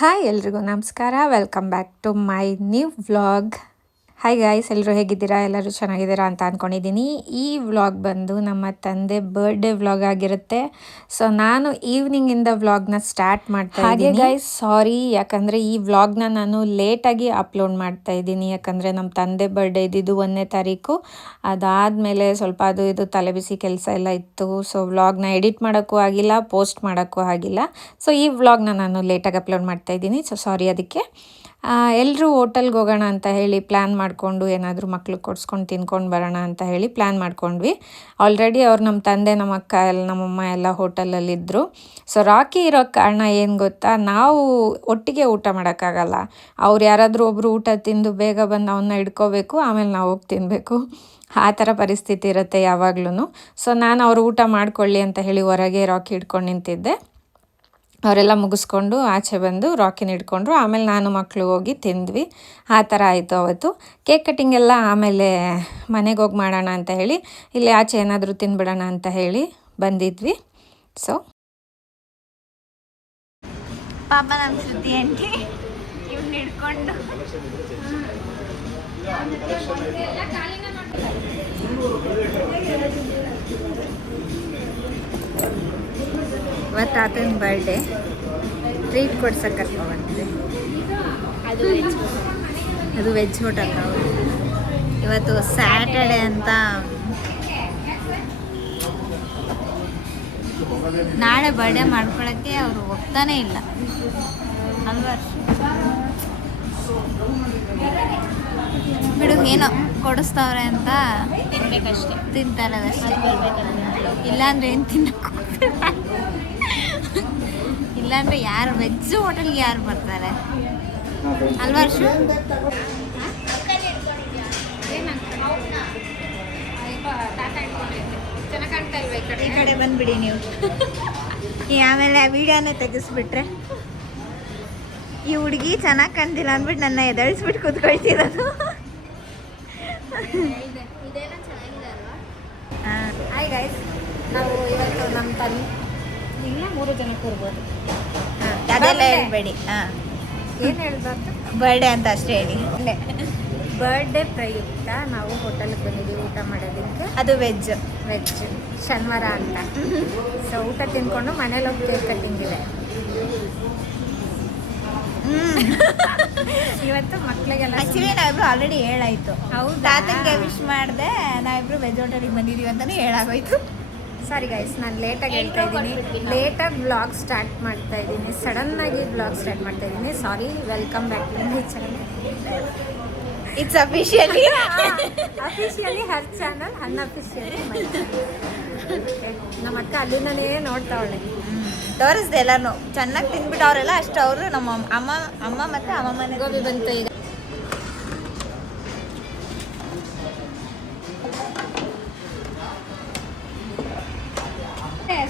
Hi ಎಲ್ರಿಗೂ ನಮಸ್ಕಾರ. Welcome back to my new vlog. Hi guys, ಎಲ್ಲರೂ ಹೇಗಿದ್ದೀರಾ? ಎಲ್ಲರೂ ಚೆನ್ನಾಗಿದ್ದೀರಾ ಅಂತ ಅಂದ್ಕೊಂಡಿದ್ದೀನಿ. ಈ ವ್ಲಾಗ್ ಬಂದು ನಮ್ಮ ತಂದೆ ಬರ್ಡೇ ವ್ಲಾಗ್ ಆಗಿರುತ್ತೆ. ಸೊ ನಾನು ಈವ್ನಿಂಗಿಂದ ವ್ಲಾಗ್ನ ಸ್ಟಾರ್ಟ್ ಮಾಡ್ತಾ ಇದ್ದೀನಿ. ಹಾಗೆ ಗಾಯ್ಸ್, ಸಾರಿ, ಯಾಕಂದರೆ ಈ ವ್ಲಾಗ್ನ ನಾನು ಲೇಟಾಗಿ ಅಪ್ಲೋಡ್ ಮಾಡ್ತಾ ಇದ್ದೀನಿ. ಯಾಕಂದರೆ ನಮ್ಮ ತಂದೆ ಬರ್ಡೇ ಇದ್ದಿದ್ದು 1ನೇ ತಾರೀಕು. ಅದಾದಮೇಲೆ ಸ್ವಲ್ಪ ಅದು ಇದು ತಲೆಬಿಸಿ ಕೆಲಸ ಎಲ್ಲ ಇತ್ತು. ಸೊ ವ್ಲಾಗ್ನ ಎಡಿಟ್ ಮಾಡೋಕ್ಕೂ ಆಗಿಲ್ಲ, ಪೋಸ್ಟ್ ಮಾಡೋಕ್ಕೂ ಆಗಿಲ್ಲ. ಸೊ ಈ ವ್ಲಾಗ್ನ ನಾನು ಲೇಟಾಗಿ ಅಪ್ಲೋಡ್ ಮಾಡ್ತಾ ಇದ್ದೀನಿ. ಸೊ ಸಾರಿ ಅದಕ್ಕೆ. ಎಲ್ಲರೂ ಹೋಟೆಲ್ಗೆ ಹೋಗೋಣ ಅಂತ ಹೇಳಿ ಪ್ಲ್ಯಾನ್ ಮಾಡಿಕೊಂಡು ಏನಾದರೂ ಮಕ್ಳಿಗೆ ಕೊಡ್ಸ್ಕೊಂಡು ತಿನ್ಕೊಂಡು ಬರೋಣ ಅಂತ ಹೇಳಿ ಪ್ಲ್ಯಾನ್ ಮಾಡ್ಕೊಂಡ್ವಿ. ಆಲ್ರೆಡಿ ಅವ್ರು ನಮ್ಮ ತಂದೆ, ನಮ್ಮ ಅಕ್ಕ ಎಲ್ಲ, ನಮ್ಮಮ್ಮ ಎಲ್ಲ ಹೋಟೆಲಲ್ಲಿದ್ದರು. ಸೊ ರಾಕಿ ಇರೋ ಕಾರಣ ಏನು ಗೊತ್ತಾ, ನಾವು ಒಟ್ಟಿಗೆ ಊಟ ಮಾಡೋಕ್ಕಾಗಲ್ಲ. ಅವ್ರು ಯಾರಾದರೂ ಒಬ್ಬರು ಊಟ ತಿಂದು ಬೇಗ ಬಂದು ಅವನ್ನ ಹಿಡ್ಕೋಬೇಕು, ಆಮೇಲೆ ನಾವು ಹೋಗಿ ತಿನ್ನಬೇಕು. ಆ ಥರ ಪರಿಸ್ಥಿತಿ ಇರುತ್ತೆ ಯಾವಾಗ್ಲೂ. ಸೊ ನಾನು ಅವರು ಊಟ ಮಾಡ್ಕೊಳ್ಳಿ ಅಂತ ಹೇಳಿ ಹೊರಗೆ ರಾಕಿ ಹಿಡ್ಕೊಂಡು ನಿಂತಿದ್ದೆ. ಅವರೆಲ್ಲ ಮುಗಿಸ್ಕೊಂಡು ಆಚೆ ಬಂದು ರಾಕಿನ ಹಿಡ್ಕೊಂಡ್ರು. ಆಮೇಲೆ ನಾನು ಮಕ್ಕಳು ಹೋಗಿ ತಿಂದ್ವಿ. ಆ ಥರ ಆಯಿತು ಅವತ್ತು. ಕೇಕ್ ಕಟ್ಟಿಂಗ್ ಎಲ್ಲ ಆಮೇಲೆ ಮನೆಗೆ ಹೋಗಿ ಮಾಡೋಣ ಅಂತ ಹೇಳಿ ಇಲ್ಲಿ ಆಚೆ ಏನಾದರೂ ತಿಂದ್ಬಿಡೋಣ ಅಂತ ಹೇಳಿ ಬಂದಿದ್ವಿ. ಸೊ ಪಾಪ ನಮ್ಮ ಸುದ್ದಿ ಆಂಟಿ ಇವ್ನ ಹಿಡ್ಕೊಂಡು ಇವತ್ತು ಆತನ ಬರ್ಡೇ, ಟ್ರೀಟ್ ಕೊಡ್ಸಕ್ಕೆ ಕರ್ಕೊಂಡ್ಬಂದಿದೆ. ಅದು ವೆಜ್ ಹೋಟೆಲ್. ಇವತ್ತು ಸ್ಯಾಟರ್ಡೆ ಅಂತ ನಾಳೆ ಬರ್ಡೇ ಮಾಡ್ಕೊಳಕ್ಕೆ ಅವರು ಹೋಗ್ತಾನೆ ಇಲ್ಲ ಅಲ್ವಾ? ಬಿಡು, ಏನೋ ಕೊಡಿಸ್ತವ್ರೆ ಅಂತ ತಿನ್ಬೇಕಷ್ಟೆ, ತಿಂತಾರದಷ್ಟೇ. ಇಲ್ಲಾಂದ್ರೆ ಏನು ತಿನ್ನಕ್ಕೆ ಇಲ್ಲಾಂದ್ರೆ ಯಾರು ವೆಜ್ ಹೋಟೆಲ್ಗೆ ಯಾರು ಬರ್ತಾರೆ ಅಲ್ವಾ? ಈ ಕಡೆ ಬಂದ್ಬಿಡಿ ನೀವು. ಆಮೇಲೆ ವಿಡಿಯೋನೇ ತೆಗೆಸ್ಬಿಟ್ರೆ ಈ ಹುಡುಗಿ ಚೆನ್ನಾಗಿ ಕಾಣ್ತಿಲ್ಲ ಅಂದ್ಬಿಟ್ಟು ನನ್ನ ಎದಳಿಸ್ಬಿಟ್ಟು ಕೂತ್ಕೊಳ್ತಿರೋದು. ಹಾಯ್ ಗೈಸ್, ನಾವು ಇವತ್ತು ನಮ್ಮ ತಂದೆ ಇಲ್ಲ 3 ಜನ ಕೂರ್ಬೋದು. ಅದೆಲ್ಲ ಹೇಳ್ಬೇಡಿ. ಏನು ಹೇಳ್ಬಾರ್ದು, ಬರ್ಡೇ ಅಂತ ಅಷ್ಟೇ ಹೇಳಿ. ಬರ್ಡೇ ಪ್ರಯುಕ್ತ ನಾವು ಹೋಟೆಲ್ಗೆ ಬಂದಿದ್ದೀವಿ ಊಟ ಮಾಡೋದಕ್ಕೆ. ಅದು ವೆಜ್ ಶನಿವಾರ ಅಂತ. ಸೊ ಊಟ ತಿನ್ಕೊಂಡು ಮನೇಲಿ ಹೋಗಿ ಕೇಕ್ ಕಟ್ಟಿಂಗ್ ಇದೆ. ಇವತ್ತು ಮಕ್ಕಳಿಗೆಲ್ಲ ಆ್ಯಕ್ಚುಲಿ ನಾವಿಬ್ರು ಆಲ್ರೆಡಿ ಹೇಳಾಯ್ತು. ಹೌದು, ತಾತಂಗೆ ವಿಶ್ ಮಾಡಿದೆ, ನಾವಿಬ್ರು ವೆಜ್ ಹೋಟೆಲಿಗೆ ಬಂದಿದ್ದೀವಿ ಅಂತಲೂ ಹೇಳಾಗೋಯ್ತು. ಸಾರಿ ಗೈಸ್, ನಾನು ಲೇಟಾಗಿ ಹೇಳ್ತಾ ಇದ್ದೀನಿ. ಲೇಟಾಗಿ ವ್ಲಾಗ್ ಸ್ಟಾರ್ಟ್ ಮಾಡ್ತಾ ಇದ್ದೀನಿ. ಸಡನ್ನಾಗಿ ವ್ಲಾಗ್ ಸ್ಟಾರ್ಟ್ ಮಾಡ್ತಾ ಇದ್ದೀನಿ. Sorry. Welcome back to my channel. It's officially her channel, unofficially my channel. ನಮ್ಮ ಅಕ್ಕ ಅಲ್ಲಿಂದನೇ ನೋಡ್ತಾವಳೆ. ತೋರಿಸ್ದೆ ಎಲ್ಲಾನು ಚೆನ್ನಾಗಿ ತಿಂದ್ಬಿಟ್ಟು ಅವರೆಲ್ಲ ಅಷ್ಟು. ಅವರು ನಮ್ಮ ಅಮ್ಮ ಮತ್ತು ಅಮ್ಮಮ್ಮನೆ ಗೋಬಿ ಬಂತು ಈಗ.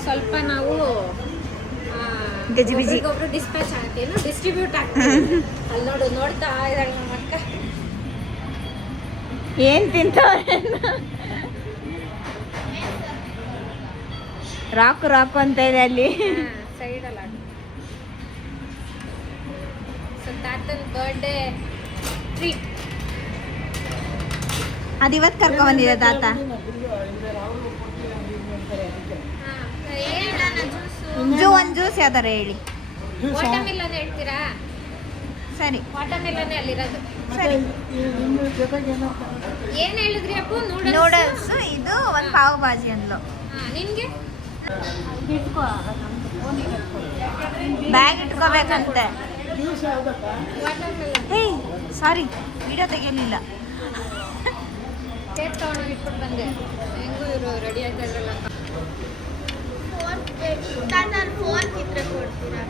ಸ್ವಲ್ಪ ನಾವು ಗಜಿಬಿಜಿ ಒಬ್ರು ಡಿಸ್ಪ್ಯಾಚ್ ಆಗ್ತೀವಿ, ಡಿಸ್ಟ್ರಿಬ್ಯೂಟ್ ಆಗ್ತೀವಿ. ಅಲ್ಲಿ ನೋಡ್ತಾ ಇದ್ದಾಳೆ ನಮ್ಮ ಅಕ್ಕ. ಏನು ತಿಂತವ್ರೆ? ರಾಕು ಅಂತ ಇದೆ ಅಲ್ಲಿ ಸೈಡಲ್ಲ. ಸೊ ತಾತನ ಬರ್ಡೇ ಟ್ರೀಟ್ ಅದು ಇವತ್ತು ಕರ್ಕೊಂಡ್ಬಂದಿದೆ ತಾತ. ಒಂದು ಜ್ಯೂಸ್ ಯಾವ್ದಾರ ಹೇಳಿ. ವಾಟರ್ಮೆಲನ್ ಹೇಳ್ತೀರಾ? ಸರಿ, ವಾಟರ್ಮೆಲನ್ ಅಲ್ಲಿರೋದು. ಸರಿ. ಏನು ಹೇಳಿದ್ರಿ ಅಪ್ಪು? ನೂಡಲ್ಸ್. ಇದು ಒಂದು ಪಾವ್ ಭಾಜಿ ಅಂದ್ಲು. ನಿನ್ಗೆ ಬ್ಯಾಗ್ ಇಟ್ಕೋಬೇಕಂತೆ. ವಾಟರ್ಮೆಲನ್. ಹೇಯ್ ಸಾರಿ, ವಿಡಿಯೋ ತೆಗಿಲಿಲ್ಲ. ಕೇಕ್ ತೊಗೊಂಡು ಇಟ್ಬಿಟ್ಟು ಬಂದೆ. ಹೆಂಗೂ ಇವರು ರೆಡಿ ಆಯ್ತಾ ಇದ್ರಲ್ಲ. ಫೋನ್ ಚಿತ್ರ ಕೊಡ್ತೀರಾ?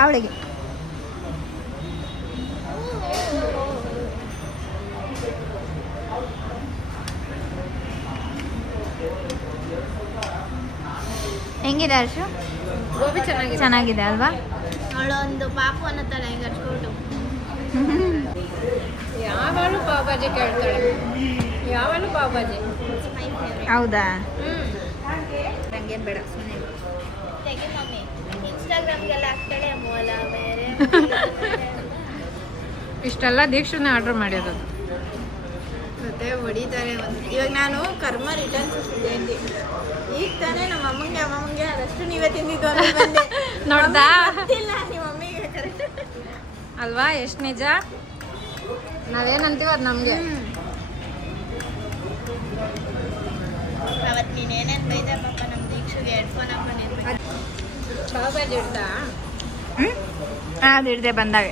ಅವಳಿಗೆ ಹೆಂಗಿದೆ ಅರ್ಷು? ಗೋಬಿ ಚೆನ್ನಾಗಿದೆ ಅಲ್ವಾ? ಅವಳೊಂದು ಪಾಪು ಅನ್ನೋ ಥರ ಹಿಂಗೆ ಹಚ್ಕೊಂಡು ಯಾವಾಗಲೂ ಪಾವ್ ಭಾಜಿ ಕೇಳ್ತಾಳೆ, ಯಾವಾಗಲೂ ಪಾವ್ ಭಾಜಿ. ಹೌದಾ? ನಂಗೇನು ಬೇಡ ಸುಮ್ಮನೆ ಮಮ್ಮಿ ಇನ್ಸ್ಟಾಗ್ರಾಮ್ಗೆಲ್ಲ ಹಾಕ್ತಾಳೆ ಮೂಲ ಬೇರೆ ಇಷ್ಟೆಲ್ಲ ದೀಕ್ಷನೇ ಆರ್ಡ್ರ್ ಮಾಡಿರೋದು. ಮತ್ತೆ ಹೊಡಿತಾರೆ ಇವಾಗ ನಾನು ಕರ್ಮ ರಿಟರ್ನ್ಸ್ ಅಂತಿ ಈಗ ತಾನೇ ನಮ್ಮ ಅಮ್ಮಂಗೆ ಅದಷ್ಟು ನೀವೇ ತಿಂದಿದ್ದು ಅಂತ ಬಂದೆ. ನೋಡ್ದಾ? ಇಲ್ಲ ನಿಮ್ಮ ಮಮ್ಮಿಗೆ ಕರೆಕ್ಟ್ ಅಲ್ವಾ? ಎಷ್ಟು ನಿಜ. ನಾವೇನಂತೀವಿ ಅದು ನಮಗೆ. ಅವತ್ತು ನೀನೇನೇನು ಬೈದೆ ಪಾಪ ನಮ್ಮ ದೀಕ್ಷೆಗೆ ಹೆಡ್ಫೋನ್ ಹಾಕೊಂಡಿರ್ಬೇಕು. ಪಾವ್ ಭಾಜಿ ಇಡ್ತಾ ಅದು ಹಿಡ್ದೆ ಬಂದಾಗ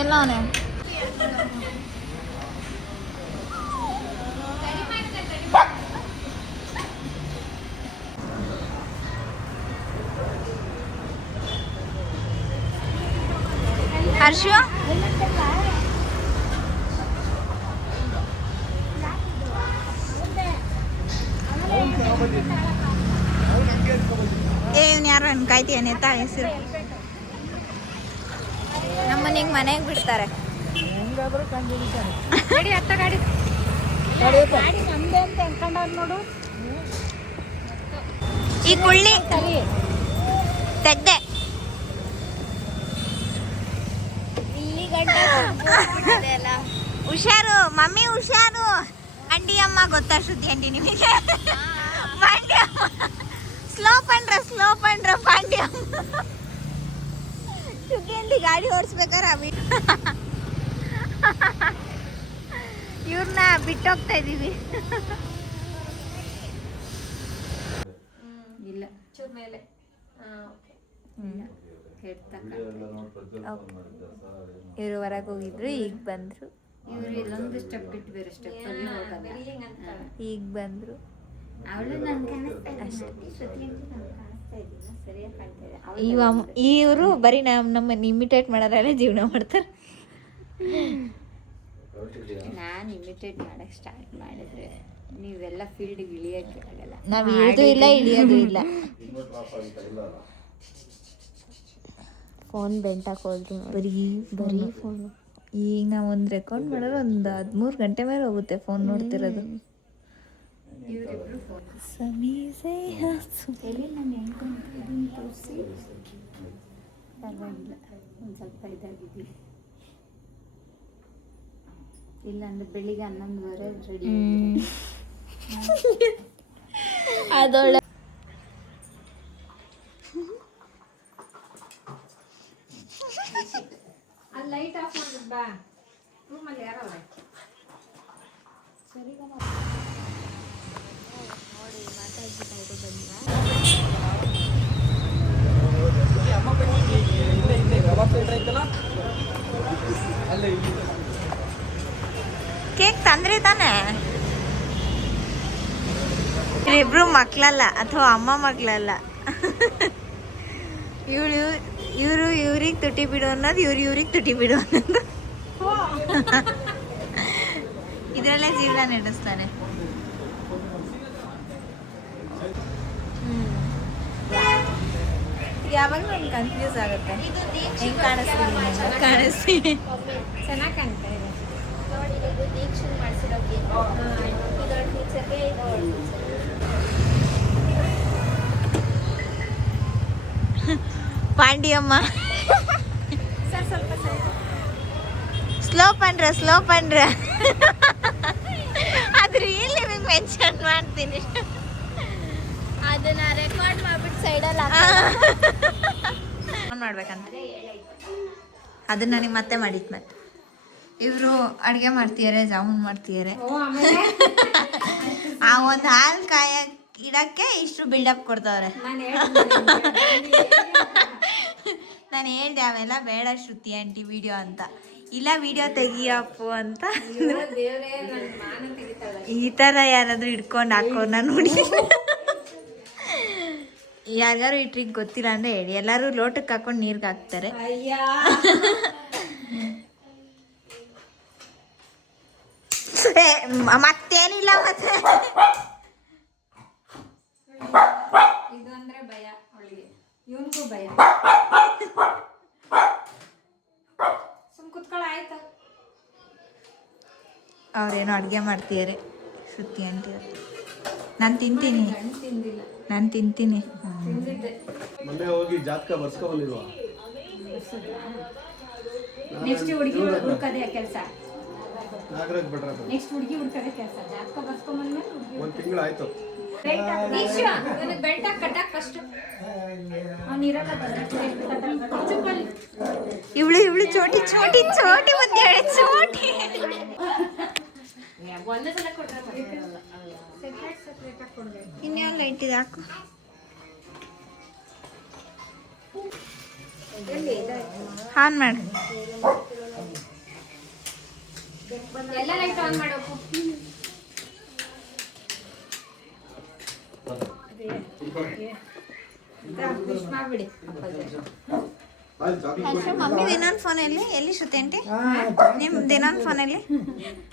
ಎಲ್ಲ ಅವನೇ ಹರ್ಷು ಇವ್ನು ಯಾರು ಕಾಯ್ತೀಯ ನೇತಾ ಹೆಸರು ನಮ್ಮನೆಗೆ ಮನೆಗೆ ಬಿಡ್ತಾರೆ. ಗಾಡಿ ಹತ್ತ ಗಾಡಿ ನಮ್ದೆ ಅಂತ ಎನ್ಕೊಂಡ ನೋಡು. ಈ ಕುಳ್ಳಿ ತೆಗ್ದೆ ಇಲ್ಲಿ ಗಂಟ ಅಲ್ಲ ಹುಷಾರು ಮಮ್ಮಿ ಹುಷಾರು. ಅಂಡಿ ಅಮ್ಮ ಗೊತ್ತಾ ಶ್ರುತಿ ಅಂಡಿ ನಿಮಗೆ? ಪಾಂಡ್ಯ ಸ್ಲೋ ಪಂಡ್ರ ಪಾಂಡ್ಯ ಶ್ರುತಿ ಅಂಡಿ ಗಾಡಿ ಓಡಿಸ್ಬೇಕಾರೆ ಇವ್ರನ್ನ ಬಿಟ್ಟೋಗ್ತಾ ಇದೀವಿ. ಇಲ್ಲ ಚೂರ್ ಮೇಲೆ ಇವರು ಹೊರಗೆ ಹೋಗಿದ್ರು, ಈಗ ಬಂದ್ರು. ಇವ್ರು ಎಲ್ಲೊಂದು ಸ್ಟೆಪ್ ಬಿಟ್ಟು ಬೇರೆ ಸ್ಟೆಪ್ ಅಲ್ಲಿ ಹೋಗಲ್ಲ. ಈಗ ಬಂದ್ರು. ಅವಳು ನನ್ ಕಾಣಿಸ್ತಾ ಸರಿಯಾಗಿ ಕಾಣ್ತಾ ಇದೆ. ಇವರು ಬರೀ ನಮ್ಮನ್ನ ಇಮಿಟೇಟ್ ಮಾಡೋದ್ರಲ್ಲೇ ಜೀವನ ಮಾಡ್ತಾರೆ. ನಾನು ಇಮಿಟೇಟ್ ಮಾಡಕ್ ಸ್ಟಾರ್ಟ್ ಮಾಡಿದ್ರೆ ನೀವೆಲ್ಲ ಫೀಲ್ಡ್ಗೆ ಇಳಿಯಕ್ಕೆ ಆಗಲ್ಲ. ನಾವು ಇಳಿದು ಇಲ್ಲ ಇಳಿಯೋದು ಇಲ್ಲ. ಫೋನ್ ಬೆಂಟಾಕ್ ಹೋದ್ರು ಬರೀ ಫೋನ್. ಈಗ ನಾವು ಒಂದು ರೆಕಾರ್ಡ್ ಮಾಡಿದ್ರೆ ಒಂದು 13 ಗಂಟೆ ಮೇಲೆ ಹೋಗುತ್ತೆ ಫೋನ್ ನೋಡ್ತಿರೋದು. ಇವರಿಬ್ರು ಫೋನ್ ಎಲ್ಲಿ ನಾನು ಹೆಂಗೆ ತೋರಿಸಿ ಪರವಾಗಿಲ್ಲ, ಒಂದು ಸ್ವಲ್ಪ ಇದಾಗಿದ್ದೀವಿ. ಇಲ್ಲ ಅಂದ್ರೆ ಬೆಳಿಗ್ಗೆ 11:30 ರೆಡಿ. ಅದೊಳ್ಳೆ ಅಲ್ಲಿ ಲೈಟ್ ಆಫ್ ಮಾಡ್ಬಿಟ್ಟು ಬಾ. ರೂಮಲ್ಲಿ ಯಾರೋ ಅವ್ರೆ. ಸರಿ ನೋಡಿ ಮಾತಾಡ್ಬಿಟ್ಟು ಅವರು ಬಂದ. ಕೇಕ್ ತಂದ್ರಿ ತಾನೆ? ಇಬ್ರು ಮಕ್ಳಲ್ಲ ಅಥವಾ ಅಮ್ಮ ಮಕ್ಳಲ್ಲ. ಇವರು ಇವ್ರಿಗೆ ತುಟಿ ಬಿಡು ಅನ್ನೋದು, ಇವ್ರಿಗೆ ತುಟಿ ಬಿಡು ಅನ್ನೋದು. ಇದರಲ್ಲೇ ಜೀವನ ನಡೆಸ್ತಾರೆ. ಯಾವಾಗಲೂ ನನಗೆ ಕನ್ಫ್ಯೂಸ್ ಆಗುತ್ತೆ, ಹೆಂಗೆ ಕಾಣಿಸ್ತೀನಿ. ಚೆನ್ನಾಗಿ ಕಾಣ್ತಾ ಇದೆ. ನೋಡಿ ಇದು ದೀಕ್ಷೆ ಮಾಡಿಸಿರೋ ಕೇಕ್. ಇದೊಂದು ಟೀಚರ್ಗೆ ಇದೊಂದು ಪಾಂಡಿಯಮ್ಮ ಸರ್ ಸ್ವಲ್ಪ ಸರಿ. ಸ್ಲೋ ಪಂಡ್ರ ಅದ್ರ ಇಲ್ಲಿ ನಿಮಗೆ ಮೆನ್ಷನ್ ಮಾಡ್ತೀನಿ. ಅದನ್ನ ರೆಕಾರ್ಡ್ ಮಾಡ್ಬಿಟ್ಟು ಸೈಡಲ್ಲಿ ಫೋನ್ ಮಾಡ್ಬೇಕಂತ ಅದನ್ನ ನನಗೆ ಮತ್ತೆ ಮಾಡಿದ್. ಮತ್ತೆ ಇವರು ಅಡುಗೆ ಮಾಡ್ತಿದ್ದಾರೆ, ಜಾಮೂನ್ ಮಾಡ್ತಿದ್ದಾರೆ. ಆ ಒಂದು ಹಾಲು ಕಾಯಕ್ಕೆ ಇಡಕ್ಕೆ ಇಷ್ಟು ಬಿಲ್ಡಪ್ ಕೊಡ್ತಾವ್ರೆ. ನಾನು ಹೇಳ್ದೆ ಅವೆಲ್ಲ ಬೇಡ ಶ್ರುತಿ ಆಂಟಿ ವಿಡಿಯೋ ಅಂತ. ಇಲ್ಲ ವಿಡಿಯೋ ತೆಗಿಯಪ್ಪು ಅಂತ. ಈ ಥರ ಯಾರಾದರೂ ಇಟ್ಕೊಂಡು ಹಾಕೋರ್ನ ನೋಡಿ. ಯಾರಿಗಾರು ಈ ಟ್ರಿಕ್ ಗೊತ್ತಿಲ್ಲ ಅಂದರೆ ಹೇಳಿ. ಎಲ್ಲರೂ ಲೋಟಕ್ಕೆ ಹಾಕೊಂಡು ನೀರಿಗೆ ಹಾಕ್ತಾರೆ. ಮತ್ತೇನಿಲ್ಲ ಮತ್ತೆ ಇದು ಅಂದ್ರೆ ಭಯ ಅವಳಿಗೆ, ಇವನಿಗೂ ಭಯ. ಸುಮ್ ಕುತ್ಕೊಳ್ಳ ಆಯ್ತಾ. ಅವ್ರೇನೋ ಅಡುಗೆ ಮಾಡ್ತಿದ್ದಾರೆ ಶ್ರುತಿ ಆಂಟಿ ಅವರು. ನಾನು ತಿಂತೀನಿ, ತಿಂದಿಲ್ಲ, ನಾನು ತಿಂತೀನಿ. ತಿಂದಿದ್ದೆ. ಮೊನ್ನೆ ಹೋಗಿ ಜಾತಕ ಬರ್ಸ್ಕೊ ಬಂದಿಲ್ವಾ? ನೆಕ್ಸ್ಟ್ ಹುಡುಗಿ ಹುಡ್ಕದೆ ಕೆಲಸ, ನಾಗರಾಜ್ ಭಟ್ರ ನೆಕ್ಸ್ಟ್ ಹುಡುಗಿ ಹುಡ್ಕದೆ ಕೆಲಸ. ಜಾತಕ ಬರ್ಸ್ಕೊಂಬಂದ್ಮೇಲೆ ಒಂದು ತಿಂಗಳು ಆಯ್ತು. ನನಗೆ ಬೆಲ್ಟ್ ಕಟ್ಟಾಕ್ ಫಸ್ಟ್ ಅವನಿರಲ್ಲ. ಇವಳು ಇವಳು ಚೋಟಿ ಚೋಟಿ ಚೋಟಿ ಬಂದೇಳೆ ಚೋಟಿ. ಇನ್ನೊಂದು ಲೈಟ್ ಇದೆ ಹಾಕು. ಆನ್ ಮಾಡು. ಎಲ್ಲ ಲೈಟ್ ಆನ್ ಮಾಡಬೇಕು. ಮಾಡ್ಬಿಡಿ. ಮಮ್ಮಿದು ಇನ್ನೊಂದು ಫೋನಲ್ಲಿ ಎಲ್ಲಿ ಶ್ರುತಿ ಆಂಟಿ? ನಿಮ್ದು ಇನ್ನೊಂದು ಫೋನಲ್ಲಿ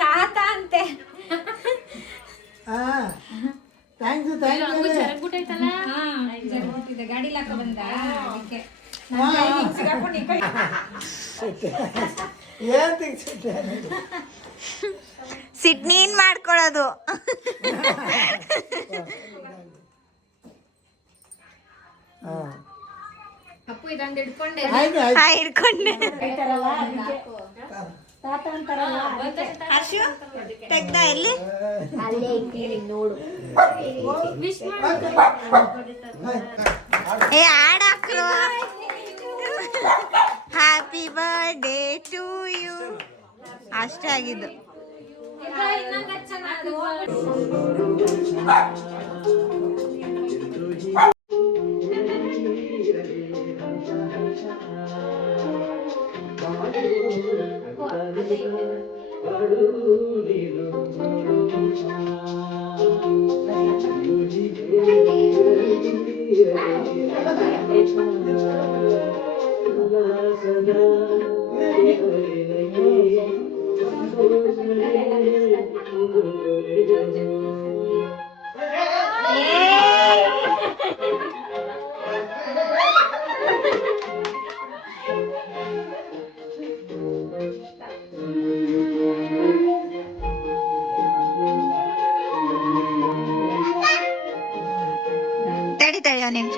ತಾತ ಅಂತೆ. ಗಾಡಿ ಲಾಕ ಬಂದ ಅದಕ್ಕೆ ಸಿಟ್ ನೀನ್ ಮಾಡ್ಕೊಳ್ಳೋದು. ಅಪ್ಪು ಇದೊಂದು ಹಿಡ್ಕೊಂಡೆ ಹಿಡ್ಕೊಂಡೆ. ಹರ್ಷು ತೆಗ್ದ ಎಲ್ಲಿ? ಏ ಹಾಡ್ ಹಾಕ್ರು. ಹ್ಯಾಪಿ ಬರ್ಡೇ ಟು ಯು ಅಷ್ಟೇ ಆಗಿದ್ದು. ತಡಿ ತಡಿ ಒಂದು ನಿಮಿಷ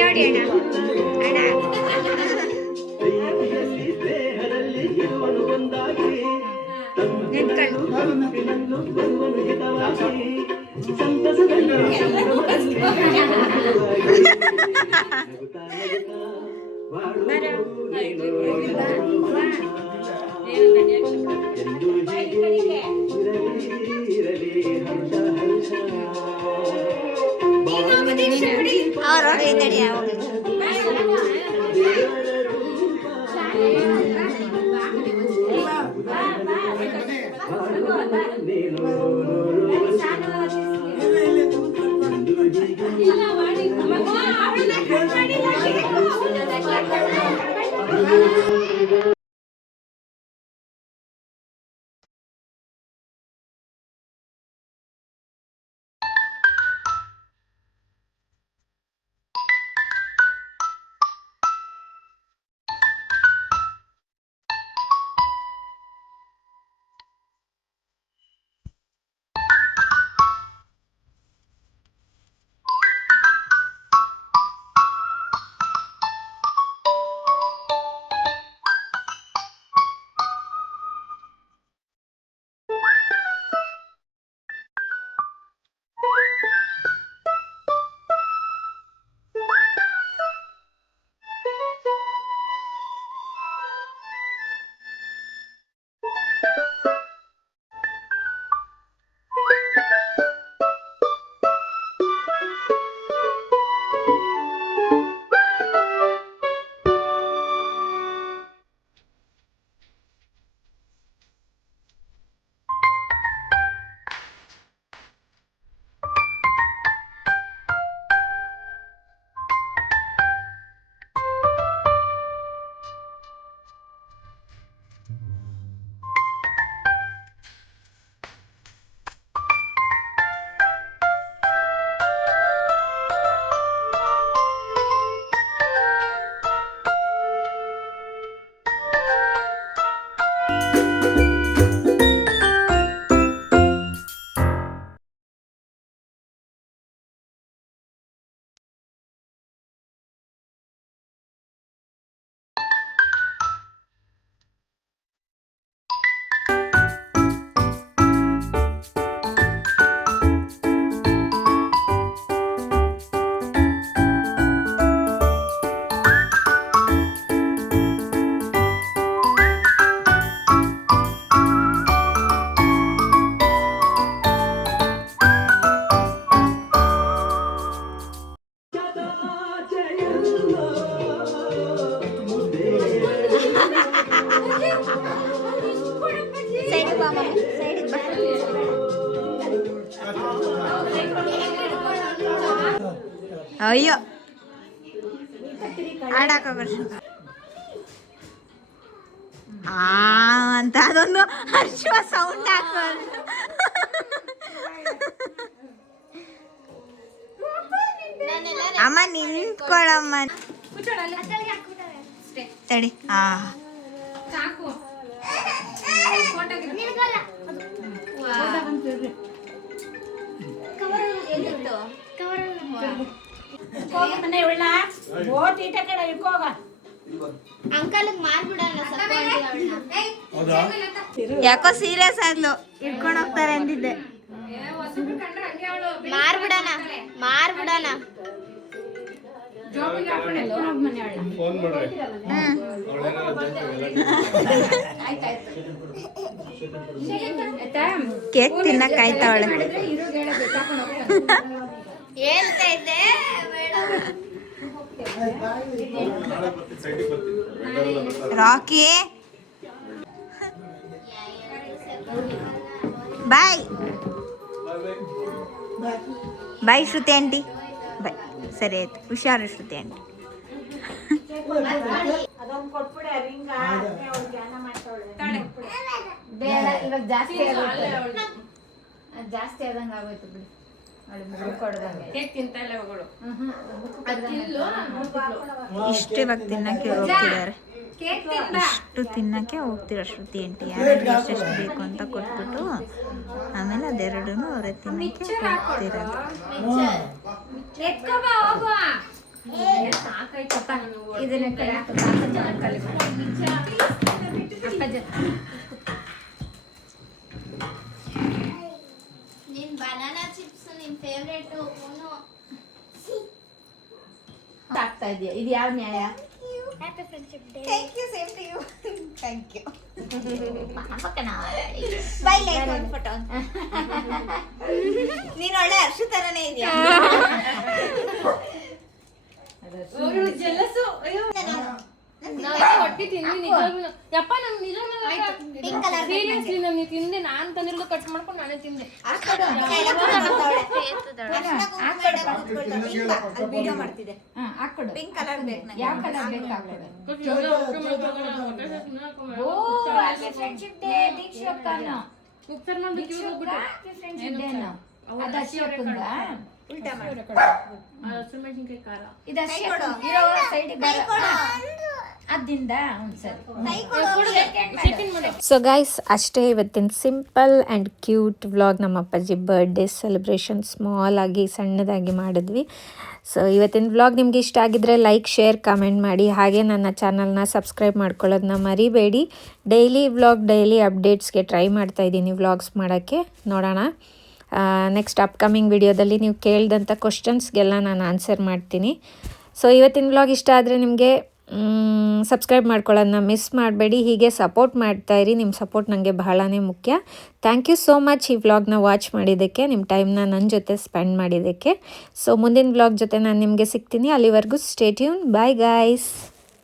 ನೋಡಿ ಅಣ್ಣ ಅವ್ರು ಹೋಗ್ಲಿ ತಡಿ ಅಯ್ಯೋ ಆಡಾಕ ಅಂತ ಅದೊಂದು ಹರ್ಷುವ ಸೌಂಡ್ ಹಾಕೋ ಅಮ್ಮ ನಿಂತ್ಕೊಳಮ್ಮ ತಡಿ ಯಾಕೋ ಸೀರಿಯಸ್ ಆದ್ಲು ಇಟ್ಕೊಂಡು ಹೋಗ್ತಾರೆ ಅಂದಿದ್ದೆ ಮಾರ್ಬಿಡಣ ಫೋನ್ ಮಾಡ್ರಿ ಕೇಕ್ ತಿನ್ನಕ್ ಆಯ್ತಾವಳೆ ರಾಕಿ ಬಾಯ್ ಬಾಯ್ ಶ್ರುತಿ ಆಂಟಿ ಬಾಯ್ ಸರಿ ಆಯ್ತು ಹುಷಾರು ಶ್ರುತಿ ಆಂಟಿ ಬೇಡ ಇವಾಗ ಜಾಸ್ತಿ ಜಾಸ್ತಿ ಆದಂಗೆ ಆಗೋಯ್ತು ಬಿಡಿ ಇಷ್ಟು ಇವಾಗ ತಿನ್ನಕ್ಕೆ ಹೋಗ್ತಿದ್ದಾರೆ ಇಷ್ಟು ತಿನ್ನಕ್ಕೆ ಹೋಗ್ತಿರೋ ಶ್ರುತಿ ಆಂಟಿ ಯಾರು ಎಷ್ಟೆಷ್ಟು ಬೇಕು ಅಂತ ಕೊಟ್ಬಿಟ್ಟು ಆಮೇಲೆ ಅದೆರಡೂ ಅವರೇ ತಿನ್ನಕ್ಕೆ ಹೋಗ್ತಿರೋದು ನಿನ್ ಬನಾನಾ ಚಿಪ್ಸ್ ನಿನ್ ಫೇವರೇಟ್ ಆಗ್ತಾ ಇದೆಯಾ ಇದು ಯಾವ ನ್ಯಾಯ happy friendship day thank you same to you thank you bye like ಒಂದು ಫೋಟೋ ನೀನು ಒಳ್ಳೆ ಹರ್ಷು ಥರನೇ ಇದೆಯಾ ಹೊಟ್ಟಿ ತಿಂದಿ ಯಪ್ಪ ನಂಗೆ ನಿಜ ತಿಂದೆ ನಾನ್ ತಂದಿರೋದು ಕಟ್ ಮಾಡ್ಕೊಂಡು ನಾನೇ ತಿಂದೆ ವಿಡಿಯೋ ಮಾಡ್ತಿದೆ ಹಾಕೊಡು ಪಿಂಕ್ ಕಲರ್ ಬೇಕು ನಂಗೆ ಯಾವ ಕಲರ್ ಬೇಕು ಹಾಕೊಡು ಓ ಹ್ಯಾಪಿ ಫ್ರೆಂಡ್ಶಿಪ್ ಡೇ ದೀಕ್ಷಕ್ಕನ ಫ್ರೆಂಡ್ಶಿಪ್ ಡೇ ಅದು ಅಶೋಕಂದ ಉಲ್ಟಾ ಮಾಡಿ ಹಸಿಮೆಣಸಿನ್ಕಾಯಿ ಖಾರ ಇದು ಅಶೋಕ ಇರೋ ಸೈಡಿಗೆ ಅದಿಂದ ಸರಿ ಸೊ ಗೈಸ್ ಅಷ್ಟೇ ಇವತ್ತಿನ ಸಿಂಪಲ್ ಆ್ಯಂಡ್ ಕ್ಯೂಟ್ ವ್ಲಾಗ್ ನಮ್ಮ ಅಪ್ಪಾಜಿ ಬರ್ಡೇ ಸೆಲೆಬ್ರೇಷನ್ ಸ್ಮಾಲ್ ಆಗಿ ಸಣ್ಣದಾಗಿ ಮಾಡಿದ್ವಿ. ಸೊ ಇವತ್ತಿನ ವ್ಲಾಗ್ ನಿಮಗೆ ಇಷ್ಟ ಆಗಿದ್ರೆ ಲೈಕ್ ಶೇರ್ ಕಮೆಂಟ್ ಮಾಡಿ, ಹಾಗೆ ನನ್ನ ಚಾನಲ್ನ ಸಬ್ಸ್ಕ್ರೈಬ್ ಮಾಡ್ಕೊಳ್ಳೋದನ್ನ ಮರಿಬೇಡಿ. ಡೈಲಿ ವ್ಲಾಗ್ ಡೈಲಿ ಅಪ್ಡೇಟ್ಸ್ಗೆ ಟ್ರೈ ಮಾಡ್ತಾಯಿದ್ದೀನಿ ವ್ಲಾಗ್ಸ್ ಮಾಡೋಕ್ಕೆ. ನೋಡೋಣ ನೆಕ್ಸ್ಟ್ ಅಪ್ಕಮಿಂಗ್ ವಿಡಿಯೋದಲ್ಲಿ ನೀವು ಕೇಳಿದಂಥ ಕ್ವಶನ್ಸ್ಗೆಲ್ಲ ನಾನು ಆನ್ಸರ್ ಮಾಡ್ತೀನಿ. ಸೊ ಇವತ್ತಿನ ವ್ಲಾಗ್ ಇಷ್ಟ ಆದರೆ ನಿಮಗೆ ಸಬ್ಸ್ಕ್ರೈಬ್ ಮಾಡ್ಕೊಳ್ಳೋದನ್ನ ಮಿಸ್ ಮಾಡಬೇಡಿ. ಹೀಗೆ ಸಪೋರ್ಟ್ ಮಾಡ್ತಾಯಿರಿ, ನಿಮ್ಮ ಸಪೋರ್ಟ್ ನನಗೆ ಬಹಳನೇ ಮುಖ್ಯ. ಥ್ಯಾಂಕ್ ಯು ಸೋ ಮಚ್ ಈ ವ್ಲಾಗ್ನ ವಾಚ್ ಮಾಡಿದ್ದಕ್ಕೆ, ನಿಮ್ಮ ಟೈಮ್ನ ನನ್ನ ಜೊತೆ ಸ್ಪೆಂಡ್ ಮಾಡಿದ್ದಕ್ಕೆ. ಸೊ ಮುಂದಿನ ವ್ಲಾಗ್ ಜೊತೆ ನಾನು ನಿಮಗೆ ಸಿಗ್ತೀನಿ. ಅಲ್ಲಿವರೆಗೂ ಸ್ಟೇ ಟ್ಯೂನ್. Bye guys.